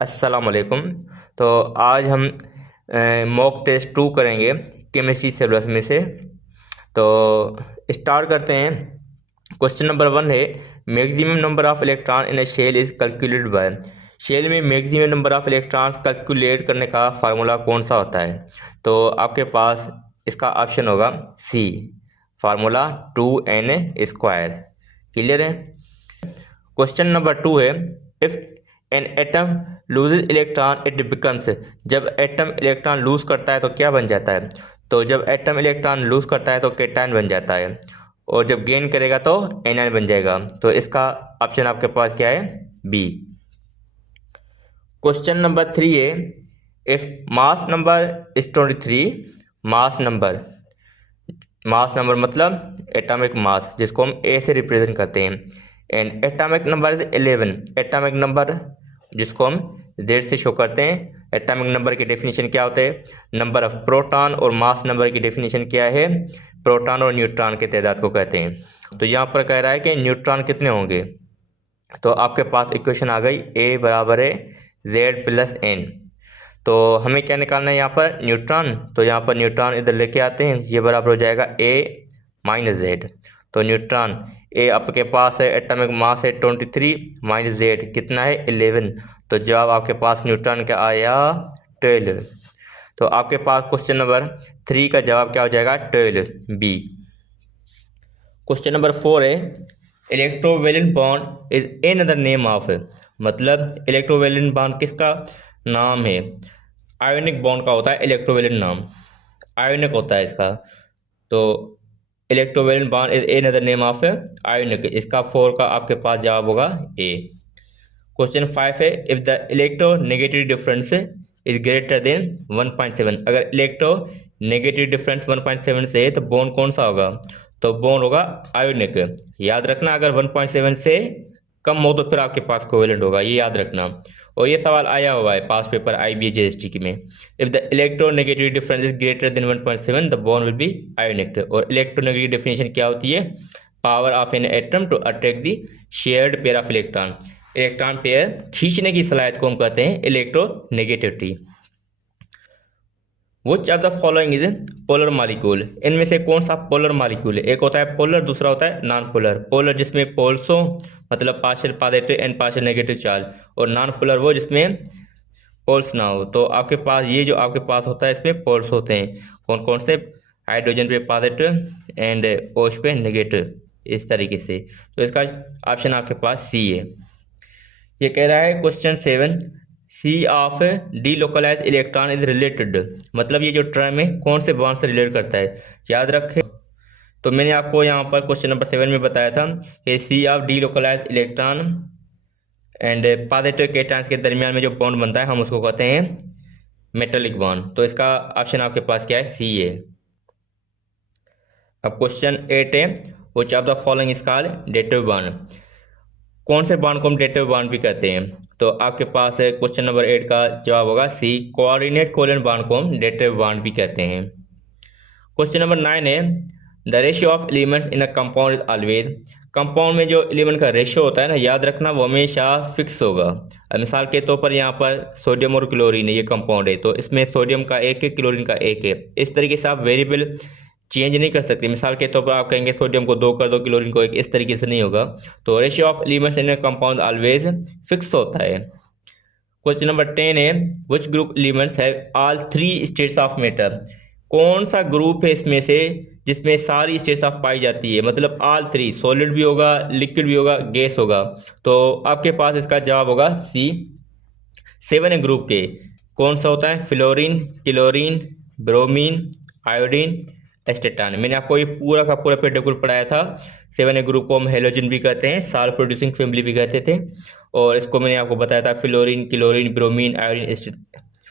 अस्सलाम वालेकुम। तो आज हम मॉक टेस्ट 2 करेंगे केमिस्ट्री सिलेबस में से। तो स्टार्ट करते हैं। क्वेश्चन नंबर 1 है, maximum number of electron in a shell is calculated by. Shell में maximum number of electrons calculate करने का फार्मूला कौन सा होता है? तो आपके पास इसका ऑप्शन होगा सी, फार्मूला 2n²। क्लियर है? क्वेश्चन नंबर 2 है, if an atom loses electron it becomes. जब एटम इलेक्ट्रॉन लूज करता है तो क्या बन जाता है? तो जब एटम इलेक्ट्रॉन लूज करता है तो केटायन बन जाता है, और जब गेन करेगा तो एनायन बन जाएगा। तो इसका ऑप्शन आपके पास क्या है? बी। क्वेश्चन नंबर 3 है, if mass number is 23। Mass number मतलब एटॉमिक मास, जिसको हम ए से रिप्रेजेंट करते हैं। And atomic number is 11। Atomic number जिसको हम जेड से शो करते हैं। एटॉमिक नंबर की डेफिनेशन क्या होते हैं? Number of proton. और मास नंबर की डेफिनेशन क्या है? प्रोटॉन और न्यूट्रॉन के तादाद को कहते हैं। तो यहाँ पर कह रहा है कि न्यूट्रॉन कितने होंगे। तो आपके पास इक्वेशन आ गई, ए बराबर है जेड प्लस एन। तो हमें क्या निकालना है यहाँ पर? न्यूट्रॉन। तो यहाँ पर न्यूट्रॉन इधर लेके आते हैं, ये बराबर हो जाएगा ए माइनस जेड। तो न्यूट्रॉन ए आपके पास है, एटॉमिक मास है 23 माइनस जेड कितना है? 11। तो जवाब आपके पास न्यूट्रॉन का आया 12। तो आपके पास क्वेश्चन नंबर 3 का जवाब क्या हो जाएगा? 12, बी। क्वेश्चन नंबर 4 है, electrovalent bond is another name of. मतलब इलेक्ट्रोवेलेंट बॉन्ड किसका नाम है? आयोनिक बॉन्ड का होता है इलेक्ट्रोवेलेंट नाम, आयोनिक होता है इसका। तो electrovalent bond is another name of ionic, इसका 4 का आपके पास जवाब होगा ए। क्वेश्चन 5 है, if the electronegative difference is greater than 1.7। अगर इलेक्ट्रोनेगेटिव डिफरेंस 1.7 से है तो बॉन्ड कौन सा होगा? तो बॉन्ड होगा आयोनिक। याद रखना, अगर 1.7 से कम हो तो फिर आपके पास कोवेलेंट होगा, ये याद रखना। और ये सवाल आया हुआ है पास पेपर IBA JST में। If the electronegative difference is greater than 1.7 the bond will be ionic. और इलेक्ट्रोनेगेटिव डेफिनेशन क्या होती है? Power of an atom to attract the shared pair of electron. Electron pair खींचने की सलाहियत को हम कहते हैं electronegativity. Which of the following is polar molecule. इनमें से कौन सा पोलर मॉलिक्यूल है? एक होता है पोलर, दूसरा होता है नॉन पोलर। पोलर जिसमें पोल्स हो, मतलब partial positive and partial negative charge, और नॉन पोलर वो जिसमें पोल्स ना हो। तो आपके पास ये जो आपके पास होता है इसमें पोल्स होते हैं। कौन कौन से? हाइड्रोजन पे पॉजिटिव एंड ओश पे नेगेटिव, इस तरीके से। तो इसका ऑप्शन आपके पास सी है। ये कह रहा है question 7, C of delocalize electron is related. मतलब ये जो टर्म है कौन से बॉन्ड से रिलेट करता है? याद रखें, तो मैंने आपको यहाँ पर क्वेश्चन नंबर 7 में बताया था कि sea of delocalize electron and positive cations के दरमियान में जो बॉन्ड बनता है हम उसको कहते हैं मेटालिक बॉन्ड। तो इसका ऑप्शन आपके पास क्या है? सी है। अब क्वेश्चन 8 है, which of the following is called dative bond. कौन से बॉन्ड को हम डेटिव बॉन्ड भी कहते हैं? तो आपके पास है क्वेश्चन नंबर 8 का जवाब होगा सी, कोऑर्डिनेट कोवेलेंट बॉन्ड को हम डेटिव बॉन्ड भी कहते हैं। क्वेश्चन नंबर 9 है, the ratio of elements in a compound is always. Compound में जो एलिमेंट का रेशियो होता है ना, याद रखना वो हमेशा फिक्स होगा। मिसाल के तौर पर यहाँ पर सोडियम और क्लोरीन है, ये कंपाउंड है, तो इसमें सोडियम का 1 है, क्लोरीन का 1 है। इस तरीके से आप वेरिएबल चेंज नहीं कर सकते। मिसाल के तौर पर आप कहेंगे सोडियम को 2 कर दो, क्लोरीन को 1, इस तरीके से नहीं होगा। तो ratio of elements in compound always fix होता है। क्वेश्चन नंबर 10 है, which group elements have all 3 states of matter. कौन सा ग्रुप है इसमें से जिसमें सारी स्टेट्स ऑफ पाई जाती है? मतलब ऑल 3, सॉलिड भी होगा, लिक्विड भी होगा, गैस होगा। तो आपके पास इसका जवाब होगा सी, 7 ग्रुप के। कौन सा होता है? Fluorine, chlorine, bromine, iodine, astatine. मैंने आपको ये पूरा का पूरा पेपर पढ़ाया था। 7 ग्रुप को हम हेलोजन भी कहते हैं, साल्ट प्रोड्यूसिंग फैमिली भी कहते थे। और इसको मैंने आपको बताया था fluorine, chlorine, bromine, iodine,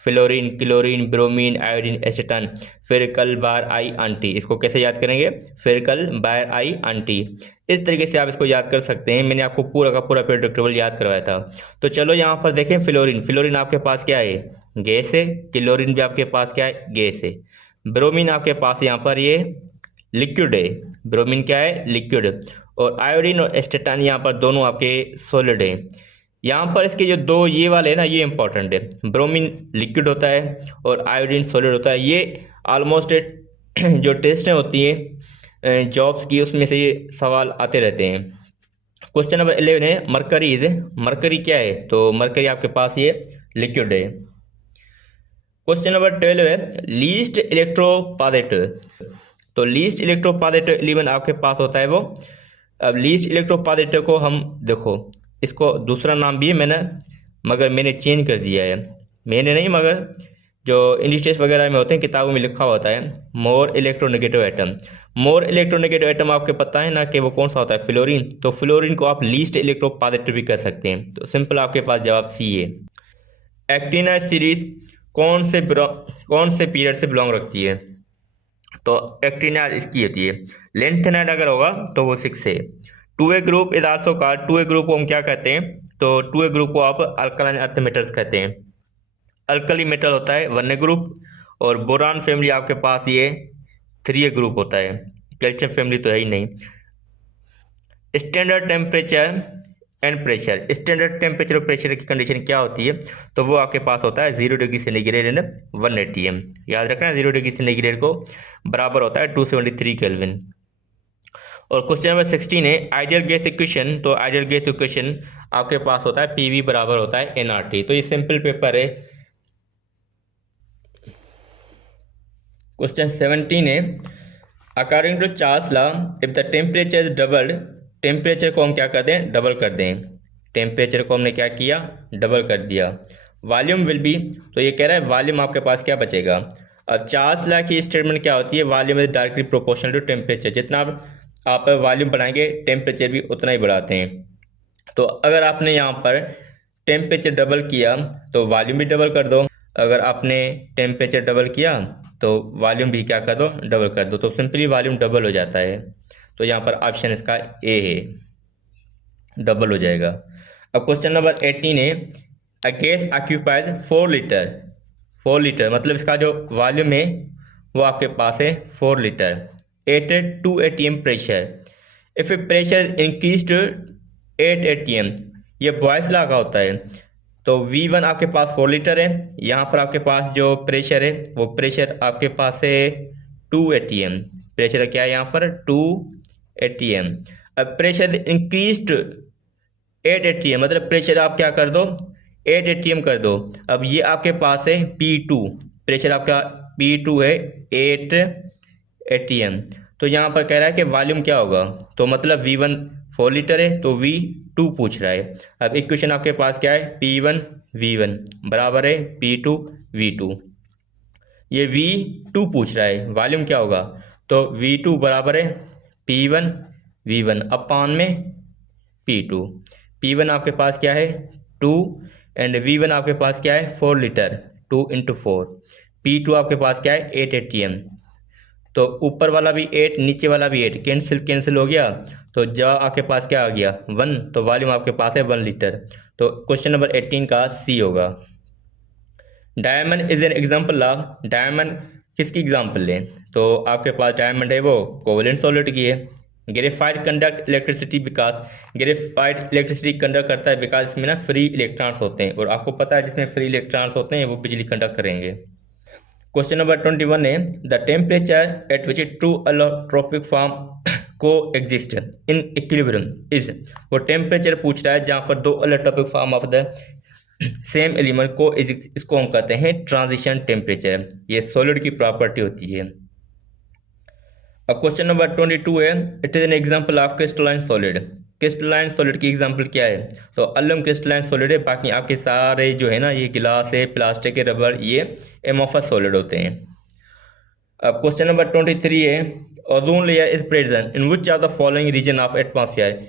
fluorine, chlorine, bromine, iodine, astatine, फेरिकल बार आई आंटी। इसको कैसे याद करेंगे? फेरिकल बार आई आंटी। इस तरीके से आप इसको याद कर सकते हैं। मैंने आपको पूरा का पूरा पेरियोडिक टेबल याद करवाया था। तो चलो यहाँ पर देखें, फ्लोरीन, फ्लोरीन आपके पास क्या है? गैस है। क्लोरीन भी आपके पास क्या है? गैस है। ब्रोमीन आपके पास यहाँ पर ये लिक्विड है। ब्रोमीन क्या है? लिक्विड। और आयोडीन और एस्टेटान यहाँ पर दोनों आपके सॉलिड है। यहाँ पर इसके जो दो ये वाले हैं ना, ये इंपॉर्टेंट है। ब्रोमीन लिक्विड होता है और आयोडीन सॉलिड होता है। ये ऑलमोस्ट जो टेस्ट होती हैं जॉब्स की, उसमें से ये सवाल आते रहते हैं। क्वेश्चन नंबर 11 है मरकरी इज, मरकरी क्या है? तो मरकरी आपके पास ये लिक्विड है। क्वेश्चन नंबर 12 है लीस्ट इलेक्ट्रोपॉजिटिव। तो लीस्ट इलेक्ट्रोपॉजिटिव एलिमेंट आपके पास होता है वो। अब लीस्ट इलेक्ट्रोपॉजिटिव को हम देखो, इसको दूसरा नाम भी है मगर मैंने चेंज कर दिया है। मैंने नहीं, मगर जो इंग्लिश टेस्ट वगैरह में होते हैं किताबों में लिखा होता है more electronegative atom. More electronegative atom आपके पता है ना कि वो कौन सा होता है? फ्लोरीन। तो फ्लोरीन को आप लीस्ट इलेक्ट्रोपॉजिटिव भी कर सकते हैं। तो सिंपल आपके पास जवाब सी है। एक्टिना सीरीज कौन से पीरियड से बिलोंग रखती है? तो एक्टिनाइड इसकी होती है। लेंथेनाइड अगर होगा तो वो 6 है। 2A group is also called, 2A group को हम क्या कहते हैं? तो 2A ग्रुप को आप अल्कलाइन अर्थ मेटल्स कहते हैं। अल्कली मेटल होता है 1A ग्रुप, और बोरान फैमिली आपके पास ये 3A ग्रुप होता है। कैल्शियम फैमिली तो है ही नहीं। Standard temperature and pressure, standard temperature और प्रेशर की कंडीशन क्या होती है? तो वो आपके पास होता है 0 डिग्री सेंटीग्रेड एंड 1 atm। याद रखना 0 डिग्री सेंटीग्रेड को बराबर होता है 273 केल्विन। और क्वेश्चन नंबर 16 है आइडियल गैस इक्वेशन। तो आइडियल गैस इक्वेशन आपके पास होता है PV बराबर होता है nRT। तो ये सिंपल पेपर है। क्वेश्चन 17 है according to Charles law if the temperature is doubled, temperature को हम क्या कर दें? डबल कर दें। टेम्परेचर को हमने क्या किया? डबल कर दिया। वॉल्यूम विल बी, तो ये कह रहा है वॉल्यूम आपके पास क्या बचेगा? अब चार्ल्स लॉ की स्टेटमेंट क्या होती है? Volume is directly proportional to temperature. जितना आप वॉल्यूम बढ़ाएंगे टेम्परेचर भी उतना ही बढ़ाते हैं। तो अगर आपने यहाँ पर टेम्परेचर डबल किया तो वॉल्यूम भी डबल कर दो। अगर आपने टेम्परेचर डबल किया तो वॉल्यूम भी क्या कर दो? डबल कर दो। तो सिंपली वॉल्यूम डबल हो जाता है। तो यहाँ पर ऑप्शन इसका ए है, डबल हो जाएगा। अब क्वेश्चन नंबर 18 है a gas occupies 4 litre. 4 litre मतलब इसका जो वॉल्यूम है वो आपके पास है 4 litre at 2 atm pressure. If a pressure increase to 8 atm, ये बॉयस लॉ का होता है। तो V1 आपके पास 4 लीटर है। यहाँ पर आपके पास जो प्रेशर है वो प्रेशर आपके पास है 2 atm। प्रेशर क्या है यहाँ पर? 2 atm। अब प्रेशर इंक्रीज टू 8 atm मतलब प्रेशर आप क्या कर दो? 8 atm कर दो। अब ये आपके पास है P2, प्रेशर आपका P2 है 8 atm। तो यहाँ पर कह रहा है कि वॉल्यूम क्या होगा? तो मतलब V1 4 लीटर है तो V2 पूछ रहा है। अब इक्वेशन आपके पास क्या है? P1 V1 बराबर है P2 V2। ये V2 पूछ रहा है, वॉल्यूम क्या होगा? तो V2 बराबर है P1 V1 अपान में P2। P1 आपके पास क्या है? 2 एंड V1 आपके पास क्या है? 4 लीटर 2 × 4। P2 आपके पास क्या है? 8 atm। तो ऊपर वाला भी 8 नीचे वाला भी 8 कैंसिल हो गया। तो जवाब आपके पास क्या आ गया? 1। तो वॉल्यूम आपके पास है 1 लीटर। तो क्वेश्चन नंबर 18 का सी होगा। Diamond is an example of, diamond किसकी एग्जाम्पल लें? तो आपके पास डायमंड है वो कोवेलेंट सॉलिड की है। Graphite conduct electricity because, graphite electricity conduct करता है बिकॉज इसमें ना फ्री इलेक्ट्रॉन्स होते हैं, और आपको पता है जिसमें फ्री इलेक्ट्रॉन्स होते हैं वो बिजली कंडक्ट करेंगे। क्वेश्चन नंबर 21 है the temperature at which true allotropic form को एग्जिस्ट इन इक्विलिब्रियम इज, वो टेम्परेचर पूछ रहा है जहाँ पर दो allotropic form of the same element को एग्जिस्ट, इसको हम कहते हैं ट्रांजिशन टेम्परेचर। ये सॉलिड की प्रॉपर्टी होती है। अब क्वेश्चन नंबर 22 है it is an example of crystalline solid. Crystalline solid की एग्जांपल क्या है? तो अलम क्रिस्टलाइन सॉलिड है। बाकी आपके सारे जो है ना, ये गिलास है, प्लास्टिक है, रबर, ये एमोफस सॉलिड होते हैं। अब क्वेश्चन नंबर 23 है ozone layer is present in which of the following region of atmosphere.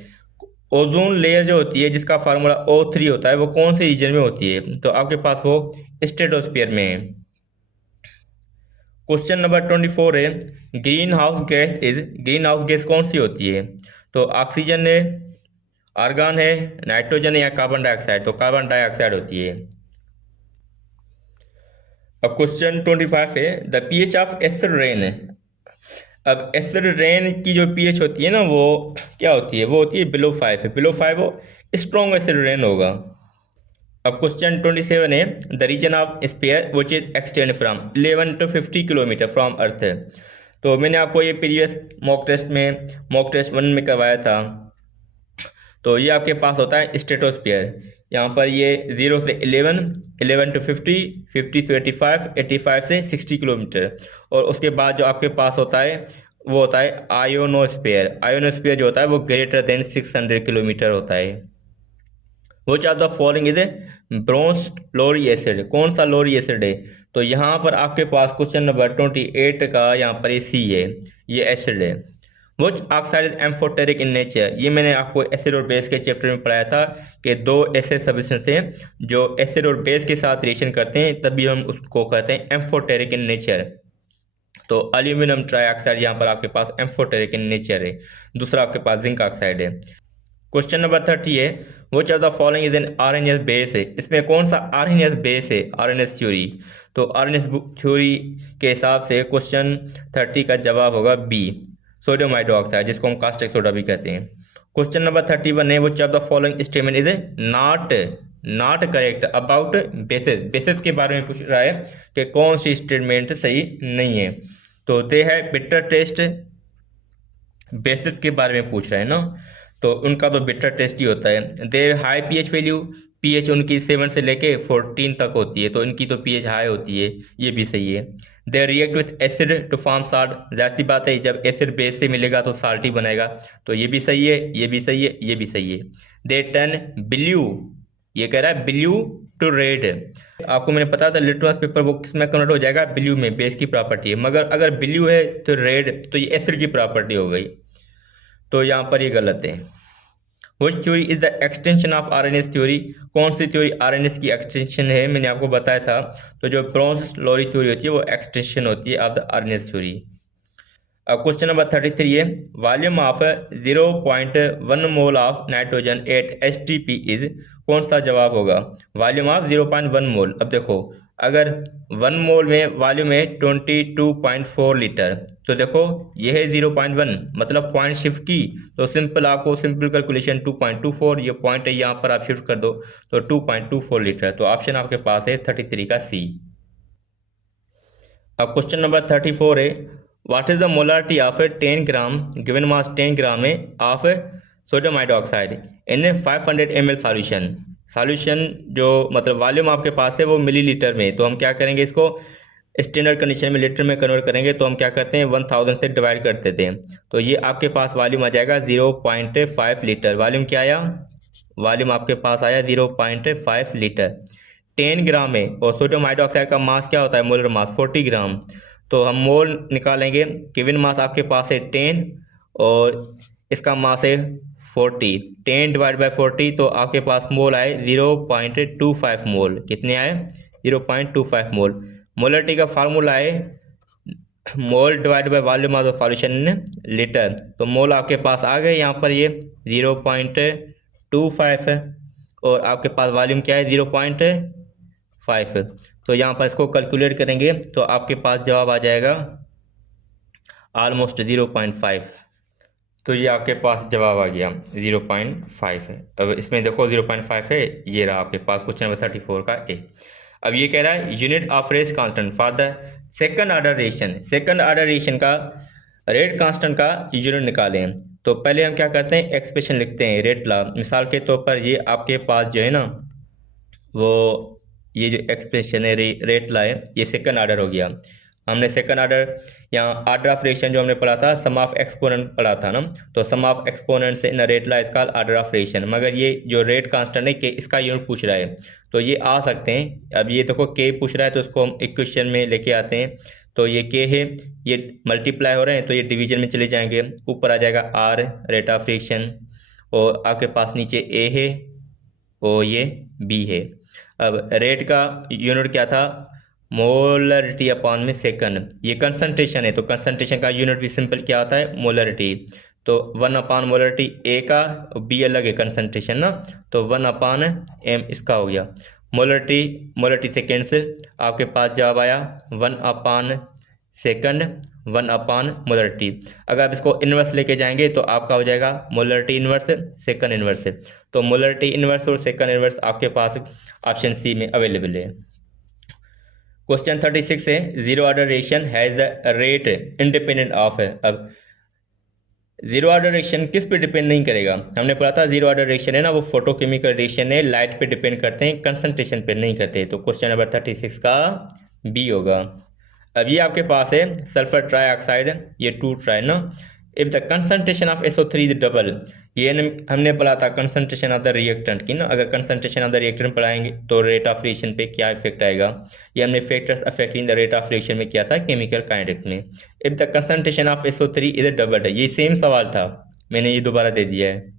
Ozone layer जो होती है जिसका फार्मूला O3 होता है वो कौन से रीजन में होती है? तो आपके पास वो स्ट्रेटोस्फीयर में है। क्वेश्चन नंबर 24 है green house gas is, green house gas कौन सी होती है? तो ऑक्सीजन है, आर्गन है, नाइट्रोजन है या कार्बन डाइऑक्साइड? तो कार्बन डाइऑक्साइड होती है। अब क्वेश्चन 25 है the pH of acid rain. अब एसिड रेन की जो पीएच होती है ना वो क्या होती है? वो होती है बिलो 5 है। बिलो 5 वो स्ट्रॉन्ग एसिड रेन होगा। अब क्वेश्चन 27 है, the region of sphere which is extend from 11 to 50 kilometre from earth. तो मैंने आपको ये प्रीवियस मॉक टेस्ट 1 में करवाया था। तो ये आपके पास होता है स्ट्रेटोस्फीयर। यहाँ पर ये 0 से 11 to 50, 50 से 85, 85 से 60 किलोमीटर। और उसके बाद जो आपके पास होता है वो होता है आयोनोस्फीयर। आयोनोस्फीयर जो होता है वो ग्रेटर देन 600 किलोमीटर होता है। Which of the following is Bronsted Lowry acid. कौन सा लोरी एसिड है? तो यहाँ पर आपके पास क्वेश्चन नंबर 28 का यहाँ पर ये सी है, ये एसिड है। विच oxide is amphoteric in nature. ये मैंने आपको एसिड और बेस के चैप्टर में पढ़ाया था कि दो ऐसे सब्सटेंस हैं जो एसिड और बेस के साथ रिएक्शन करते हैं, तभी हम उसको कहते हैं एम्फोटेरिक इन नेचर। तो एल्यूमिनियम ट्राइऑक्साइड यहाँ पर आपके पास एम्फोटेरिक इन नेचर है। दूसरा आपके पास जिंक ऑक्साइड है। क्वेश्चन नंबर 30 है, which of the following is an RNS base है। इसमें कौन सा आरएनएस बेस है? RNS theory. तो आरएनएस थ्योरी के हिसाब से क्वेश्चन 30 का जवाब होगा बी, सोडियम हाइड्रोक्साइड, जिसको हम कास्टिक सोडा भी कहते हैं। क्वेश्चन नंबर 31 है, which of the following statement is not correct about basis. Basis के बारे में पूछ रहा है कि कौन सी स्टेटमेंट सही नहीं है। तो दे है बिटर टेस्ट, बेसिस के बारे में पूछ रहा है ना, तो उनका तो बिटर टेस्ट ही होता है। दे हाई पीएच वैल्यू, पीएच उनकी 7 से लेके 14 तक होती है, तो इनकी तो पीएच हाई होती है, ये भी सही है। They react with acid to form salt. जाहिर सी बात है जब एसिड बेस से मिलेगा तो साल्ट ही बनेगा, तो ये भी सही है, ये भी सही है, ये भी सही है। दे टर्न ब्लू, ये कह रहा है ब्लू टू रेड। आपको मैंने पता था लिटमस पेपर वो किस में कन्वर्ट हो जाएगा? ब्लू में, बेस की प्रॉपर्टी है। मगर अगर ब्लू है तो रेड, तो ये एसिड की प्रॉपर्टी हो गई, तो यहाँ पर ये गलत है। विच theory is the extension of RNS theory. कौन सी थ्योरी आरएनएस की एक्सटेंशन है? मैंने आपको बताया था, तो जो ब्रोंज लोरी थ्योरी होती है वो एक्सटेंशन होती है ऑफ द आरएनएस थ्योरी। अब क्वेश्चन नंबर 33 है, volume of 0.1 mole of nitrogen eight STP is. कौन सा जवाब होगा? वॉल्यूम ऑफ 0.1 मोल। अब देखो अगर 1 मोल में वॉल्यूम है 22.4 लीटर, तो देखो ये है 0.1, मतलब पॉइंट शिफ्ट की, तो सिंपल आपको सिंपल कैलकुलेशन 2.24, ये पॉइंट है यहाँ पर आप शिफ्ट कर दो तो 2.24 लीटर। तो ऑप्शन आपके पास है 33 का सी। अब क्वेश्चन नंबर 34 है, what is the molarity of 10 gram given mass 10 ग्राम है of sodium hydroxide in 500 ml solution. Solution जो मतलब वॉल्यूम आपके पास है वो मिलीलीटर में, तो हम क्या करेंगे इसको स्टैंडर्ड कंडीशन में लीटर में कन्वर्ट करेंगे, तो हम क्या करते हैं 1000 से डिवाइड कर देते हैं, तो ये आपके पास वॉल्यूम आ जाएगा 0.5 लीटर। वॉल्यूम क्या आया? वॉल्यूम आपके पास आया 0.5 लीटर। 10 ग्राम है और सोडियम हाइड्रोक्साइड का मास क्या होता है? मोलर मास 40 ग्राम। तो हम मोल निकालेंगे, गिवन मास आपके पास है 10 और इसका मास है 40, 10 डिवाइड बाई 40, तो आपके पास मोल आए 0.25 मोल। कितने आए? 0.25 मोल। मोलरिटी का फार्मूला है मोल divide by volume of the solution in litre, तो मोल आपके पास आ गए यहाँ पर, ये 0.25 है और आपके पास वॉल्यूम क्या है 0.5। तो यहाँ पर इसको कैलकुलेट करेंगे तो आपके पास जवाब आ जाएगा ऑलमोस्ट 0.5। तो ये आपके पास जवाब आ गया 0.5 है। अब इसमें देखो 0.5 है, ये रहा आपके पास क्वेश्चन नंबर 34 का ए। अब ये कह रहा है unit of rate constant for the second order reaction. Second order reaction का रेट कांस्टेंट का यूनिट निकालें, तो पहले हम क्या करते हैं एक्सप्रेशन लिखते हैं रेट लॉ। मिसाल के तौर पर ये आपके पास जो है ना वो ये जो एक्सप्रेशन है रेट लॉ है, ये सेकंड ऑर्डर हो गया। हमने सेकंड ऑर्डर यहाँ ऑर्डर ऑफ रिएक्शन जो हमने पढ़ा था सम ऑफ एक्सपोनेंट पढ़ा था ना, तो सम ऑफ एक्सपोनेंट से in rate law is called order of reaction. मगर ये जो रेट कांस्टेंट है कि इसका यूनिट पूछ रहा है, तो ये आ सकते हैं। अब ये देखो के पूछ रहा है तो इसको हम इक्वेशन में लेके आते हैं, तो ये के है, ये मल्टीप्लाई हो रहे हैं तो ये डिवीजन में चले जाएंगे, ऊपर आ जाएगा आर रेट ऑफ रिएक्शन और आपके पास नीचे ए है और ये बी है। अब रेट का यूनिट क्या था? मोलरिटी अपॉन में सेकंड। ये कंसंट्रेशन है तो कंसंट्रेशन का यूनिट भी सिंपल क्या होता है? मोलरिटी। तो 1 अपान मोलरिटी ए का, बी अलग है कंसंट्रेशन ना, तो 1 अपान एम इसका हो गया। मोलरिटी से कैंसिल, आपके पास जवाब आया 1 अपान सेकंड 1 अपान मोलरिटी। अगर आप इसको इन्वर्स लेके जाएंगे तो आपका हो जाएगा मोलरिटी इन्वर्स सेकंड इन्वर्स। तो मोलरिटी इनवर्स और सेकंड इनवर्स आपके पास ऑप्शन सी में अवेलेबल है। क्वेश्चन 36 है, zero order reaction has the rate independent of है। अब जीरो ऑर्डर रिएक्शन किस पे डिपेंड नहीं करेगा? हमने पढ़ा था जीरो ऑर्डर रिएक्शन है ना, वो फोटोकेमिकल रिएक्शन है, लाइट पे डिपेंड करते हैं, कंसंट्रेशन पे नहीं करते। तो क्वेश्चन नंबर 36 का बी होगा। अब ये आपके पास है सल्फर ट्राईऑक्साइड, ये 2 ट्राई ना, if the concentration of SO3 is double, ये हमने पढ़ा था कंसंट्रेशन ऑफ द रिएक्टेंट की ना, अगर कंसंट्रेशन ऑफ द रिएक्टेंट पढ़ाएंगे तो रेट ऑफ रिएक्शन पे क्या इफेक्ट आएगा, ये हमने factors affecting the rate of reaction में किया था केमिकल काइनेटिक्स में। If the concentration of SO3 is doubled, ये सेम सवाल था, मैंने ये दोबारा दे दिया है।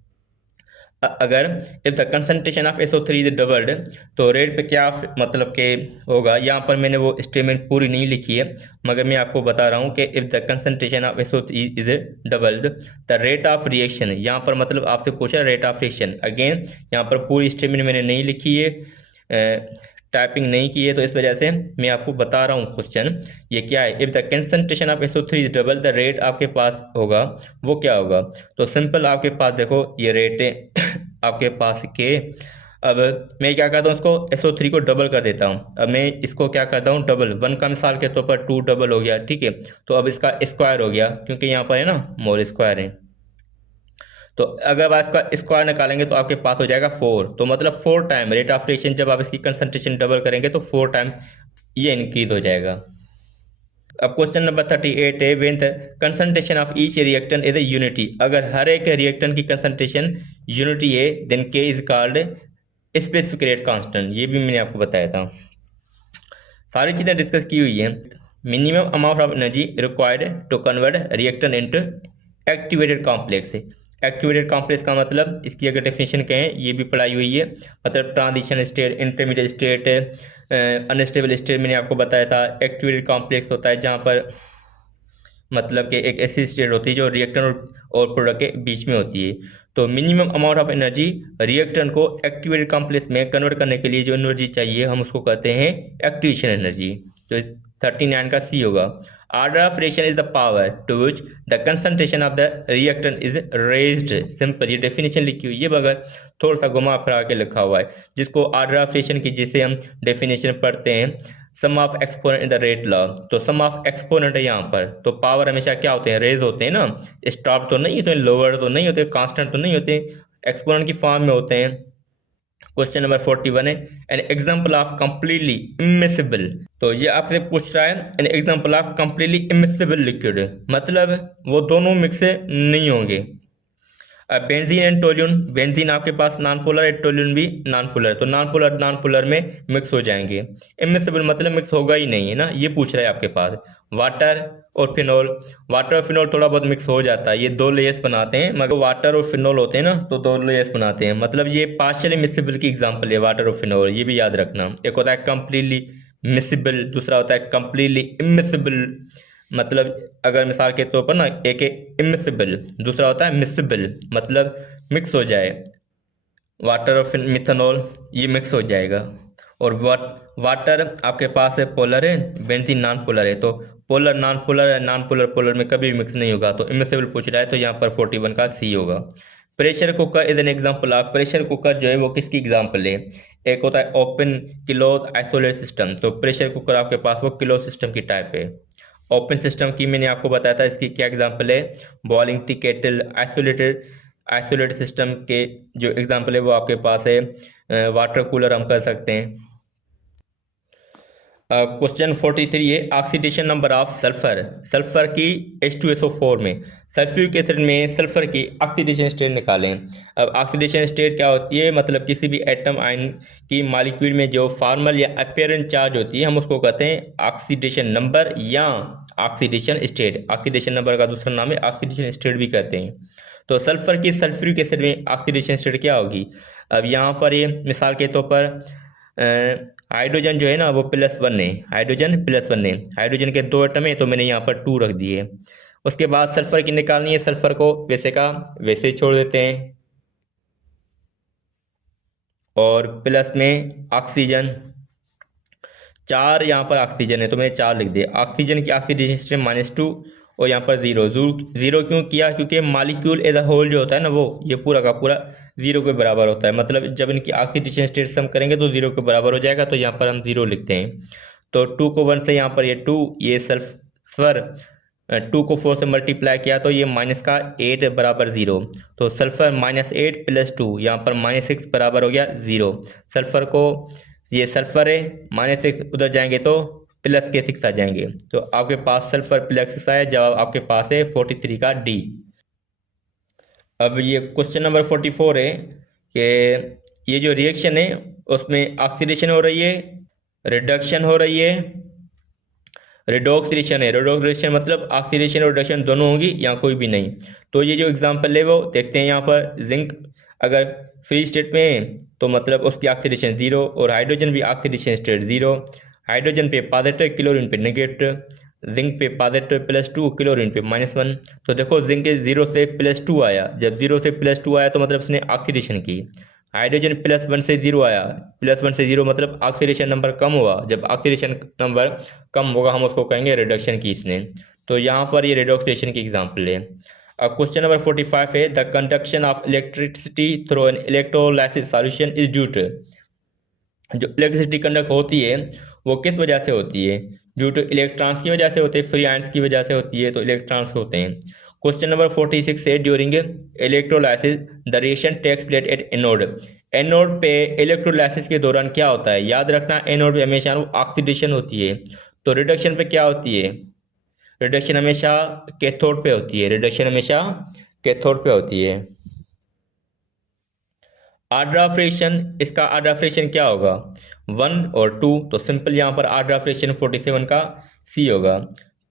अगर if the concentration of SO3 is doubled तो रेट पे क्या मतलब के होगा, यहाँ पर मैंने वो स्टेटमेंट पूरी नहीं लिखी है, मगर मैं आपको बता रहा हूँ कि if the concentration of SO3 is doubled the rate of reaction, यहाँ पर मतलब आपसे पूछा रेट ऑफ रिएक्शन। अगेन यहाँ पर पूरी स्टेटमेंट मैंने नहीं लिखी है, टाइपिंग नहीं की है, तो इस वजह से मैं आपको बता रहा हूँ क्वेश्चन ये क्या है। If the concentration of SO3 is double the rate आपके पास होगा वो क्या होगा, तो सिंपल आपके पास देखो ये रेट है आपके पास के। अब मैं क्या करता हूँ, उसको SO3 को डबल कर देता हूँ। अब मैं इसको क्या करता हूँ डबल, 1 का मिसाल के तौर पर 2 डबल हो गया, ठीक है। तो अब इसका स्क्वायर हो गया, क्योंकि यहाँ पर है ना मोल स्क्वायर है, तो अगर आप इसका स्क्वायर निकालेंगे तो आपके पास हो जाएगा 4, तो मतलब 4 टाइम रेट ऑफ रिएक्शन, जब आप इसकी कंसंट्रेशन डबल करेंगे तो 4 टाइम ये इंक्रीज हो जाएगा। अब क्वेश्चन नंबर 38 है, when the concentration of each reactant is a unity, अगर हर एक रिएक्टेंट की कंसंट्रेशन यूनिटी है देन के is called specific rate constant, ये भी मैंने आपको बताया था। सारी चीज़ें डिस्कस की हुई है। Minimum amount of energy required to convert reactant into activated complex. Activated complex का मतलब इसकी अगर डेफिनेशन कहें ये भी पढ़ाई हुई है, मतलब transition state, intermediate state, unstable state मैंने आपको बताया था। एक्टिवेटेड कॉम्प्लेक्स होता है जहाँ पर मतलब कि एक ऐसी स्टेट होती है जो रिएक्टेंट और प्रोडक्ट के बीच में होती है। तो minimum amount of energy reactant को एक्टिवेटेड कॉम्प्लेक्स में कन्वर्ट करने के लिए जो एनर्जी चाहिए हम उसको कहते हैं एक्टिवेशन एनर्जी। तो 39 का सी होगा। Order of reaction is the power to which the concentration of the reactant is raised. Simple ये डेफिनेशन लिखी हुई है, मगर थोड़ा सा घुमा फिरा के लिखा हुआ है, जिसको ऑर्डर ऑफ रिएक्शन की जिसे हम डेफिनेशन पढ़ते हैं sum of exponent in the rate law. तो सम ऑफ एक्सपोनेंट है यहाँ पर, तो पावर हमेशा क्या होते हैं, रेज होते हैं ना, स्टॉप तो नहीं होते, लोअर तो नहीं होते, कांस्टेंट तो नहीं होते, एक्सपोनेंट की फॉर्म में होते हैं। क्वेश्चन नंबर 41 है, an example of completely immiscible. तो ये आपसे पूछ रहा है an example of completely immiscible liquid, मतलब वो दोनों मिक्स नहीं होंगे। अब बेंजीन एंड टोल्यून, बेंजीन आपके पास नॉन पोलर है, टोल्यून भी नॉन पोलर, तो नॉन पोलर में मिक्स हो जाएंगे। इमिसिबल मतलब मिक्स होगा ही नहीं है ना, ये पूछ रहा है आपके पास। वाटर और फिनोल, वाटर और फिनोल थोड़ा बहुत मिक्स हो जाता है, ये 2 लेयर्स बनाते हैं, मगर वाटर और फिनोल होते हैं ना तो 2 लेयर्स बनाते हैं, मतलब ये पार्शियली मिसिबल की एग्जांपल है वाटर और फिनोल, ये भी याद रखना। एक होता है कंप्लीटली मिसिबल, दूसरा होता है कंप्लीटली इमिसिबल। मतलब अगर मिसाल के तौर पर ना एक इमिसिबल, दूसरा होता है मिसिबल, मतलब मिक्स हो जाए, वाटर और मिथेनॉल ये मिक्स हो जाएगा। और वाटर आपके पास है पोलर है, बेंजीन नॉन पोलर है, तो पोलर नॉन पोलर है, नॉन पोलर पोलर में कभी भी मिक्स नहीं होगा, तो इमिसिबल पूछ रहा है, तो यहाँ पर 41 का सी होगा। Pressure cooker is an example of, pressure cooker जो है वो किसकी एग्जाम्पल है, एक होता है ओपन क्लोज आइसोलेट सिस्टम, तो प्रेशर कुकर आपके पास वो क्लोज सिस्टम की टाइप है। ओपन सिस्टम की मैंने आपको बताया था, इसकी क्या एग्जाम्पल है, boiling T kettle. Isolated system के जो एग्जाम्पल है वो आपके पास है वाटर कूलर हम कर सकते हैं। क्वेश्चन 43 है, oxidation number of sulphur, sulphur की H2SO4 में, सल्फ्यूरिक एसिड में सल्फर की ऑक्सीडेशन स्टेट निकालें। अब ऑक्सीडेशन स्टेट क्या होती है, मतलब किसी भी एटम आयन की मॉलिक्यूल में जो फॉर्मल या अपीयरेंट चार्ज होती है हम उसको कहते हैं ऑक्सीडेशन नंबर या ऑक्सीडेशन स्टेट। ऑक्सीडेशन नंबर का दूसरा नाम है ऑक्सीडेशन स्टेट भी कहते हैं। तो सल्फर की सल्फ्यूरिक एसिड में ऑक्सीडेशन स्टेट क्या होगी, अब यहाँ पर ये मिसाल के तौर पर हाइड्रोजन जो है ना वो +1 है, हाइड्रोजन +1 है, हाइड्रोजन के 2 एटम है तो मैंने यहाँ पर 2 रख दिए। उसके बाद सल्फर की निकालनी है, सल्फर को वैसे का वैसे ही छोड़ देते हैं, और प्लस में ऑक्सीजन, 4 यहाँ पर ऑक्सीजन है तो मैंने 4 लिख दिया। ऑक्सीजन की ऑक्सीडेशन स्टेट -2 और यहाँ पर 0 क्यों किया, क्योंकि मॉलिक्यूल एज अ होल जो होता है ना वो ये पूरा का पूरा 0 के बराबर होता है, मतलब जब इनकी ऑक्सीडेशन स्टेट सम करेंगे तो 0 के बराबर हो जाएगा, तो यहाँ पर हम 0 लिखते हैं। तो 2 को 1 से यहाँ पर ये 2, ये सल्फर 2 को 4 से मल्टीप्लाई किया तो ये माइनस का 8 बराबर 0, तो सल्फर -8 + 2 यहाँ पर -6 बराबर हो गया 0। सल्फर को, ये सल्फर है, -6 उधर जाएंगे तो प्लस के 6 आ जाएंगे, तो आपके पास सल्फर +6 आया, जवाब आपके पास है 43 का डी। अब ये क्वेश्चन नंबर 44 है कि ये जो रिएक्शन है उसमें ऑक्सीडेशन हो रही है, रिडक्शन हो रही है, रिडॉक्स रिएक्शन है। रिडॉक्स रिएक्शन मतलब ऑक्सीडेशन और रिडक्शन दोनों होंगी या कोई भी नहीं। तो ये जो एग्जांपल है वो देखते हैं, यहाँ पर जिंक अगर फ्री स्टेट में है तो मतलब उसकी ऑक्सीडेशन 0, और हाइड्रोजन भी ऑक्सीडेशन स्टेट 0। हाइड्रोजन पे पॉजिटिव, क्लोरीन पे नेगेटिव, जिंक पे पॉजिटिव +2, क्लोरीन पे -1। तो देखो जिंक 0 से +2 आया, जब 0 से +2 आया तो मतलब उसने ऑक्सीडेशन की। हाइड्रोजन +1 से 0 आया, +1 से 0 मतलब ऑक्सीडेशन नंबर कम हुआ, जब ऑक्सीडेशन नंबर कम होगा हम उसको कहेंगे रिडक्शन की इसने। तो यहाँ पर ये रिडॉक्स रिएक्शन की एग्जाम्पल है। अब क्वेश्चन नंबर 45 है, the conduction of electricity through an electrolysis solution is due to. जो इलेक्ट्रिसिटी कंडक्ट होती है वो किस वजह से होती है? ड्यू टू इलेक्ट्रॉन्स की वजह से होते हैं, फ्री आयंस की वजह से होती है, तो इलेक्ट्रॉन्स होते हैं। क्वेश्चन नंबर 46 है, during electrolysis the reaction takes place at anode. Anode पे इलेक्ट्रोलाइसिस के दौरान क्या होता है? याद रखना एनोड पे हमेशा ऑक्सीडेशन होती है, तो रिडक्शन पे क्या होती है? रिडक्शन हमेशा कैथोड पे होती है, रिडक्शन हमेशा कैथोड पे होती है। ऑर्डर ऑफ रिएक्शन, इसका ऑर्डर ऑफ रिएक्शन क्या होगा? 1 और 2, तो सिंपल यहाँ पर ऑर्डर ऑफ रिएक्शन 47 का सी होगा।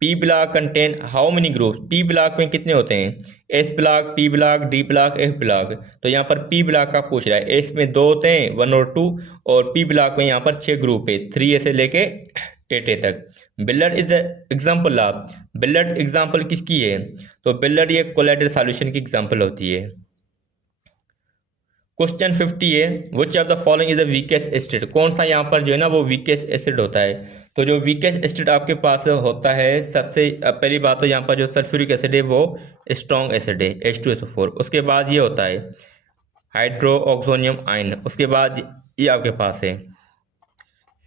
P block contain how many groups? P block में कितने होते हैं? S block, P block, D block, F block. तो यहाँ पर पी ब्लॉक का पूछ रहा है, एस में 2 होते हैं 1 और 2, और पी ब्लॉक में यहाँ पर 6 ग्रुप है 3A से लेके 8A तक। बिल्लर्ड इज एग्जाम्पल ऑफ, बिल्लर्ड एग्जाम्पल किसकी है? तो बिल्लर्ड ये कोलाइडल सॉल्यूशन की एग्जाम्पल होती है। क्वेश्चन 50 है, which of the following is the weakest acid? कौन सा यहाँ पर जो है ना वो वीकेस्ट एसिड होता है? तो जो वीकेस्ट एसिड आपके पास होता है, सबसे पहली बात तो यहाँ पर जो सल्फ्यूरिक एसिड है वो स्ट्रॉन्ग एसिड है H2SO4। उसके बाद ये होता है हाइड्रोक्सोनियम आयन, उसके बाद ये आपके पास है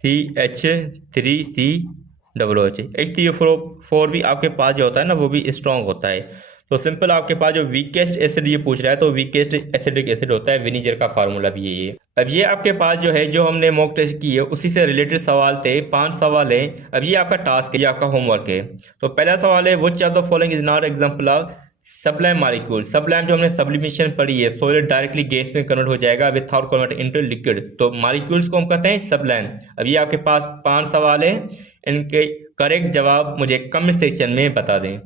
CH3COOH। H3O4 भी आपके पास जो होता है ना वो भी स्ट्रॉन्ग होता है। तो सिंपल आपके पास जो वीकेस्ट एसिड ये पूछ रहा है, तो वीकेस्ट एसिडिक एसिड होता है विनीगर का फार्मूला भी यही है। अब ये आपके पास जो है, जो हमने मॉक टेस्ट की है उसी से रिलेटेड सवाल थे, 5 सवाल है। अब ये आपका टास्क है, ये आपका होमवर्क है। तो पहला सवाल है, which of the following is not example of Sublime molecule? Sublime जो हमने सब्लिमेशन पढ़ी है, सॉलिड डायरेक्टली गैस में कन्वर्ट हो जाएगा विथआउट कन्वर्ट इनटू लिक्विड, तो मॉलिक्यूल्स को हम कहते हैं सबलाइम। अब ये आपके पास 5 सवाल है, इनके करेक्ट जवाब मुझे कमेंट सेक्शन में बता दें।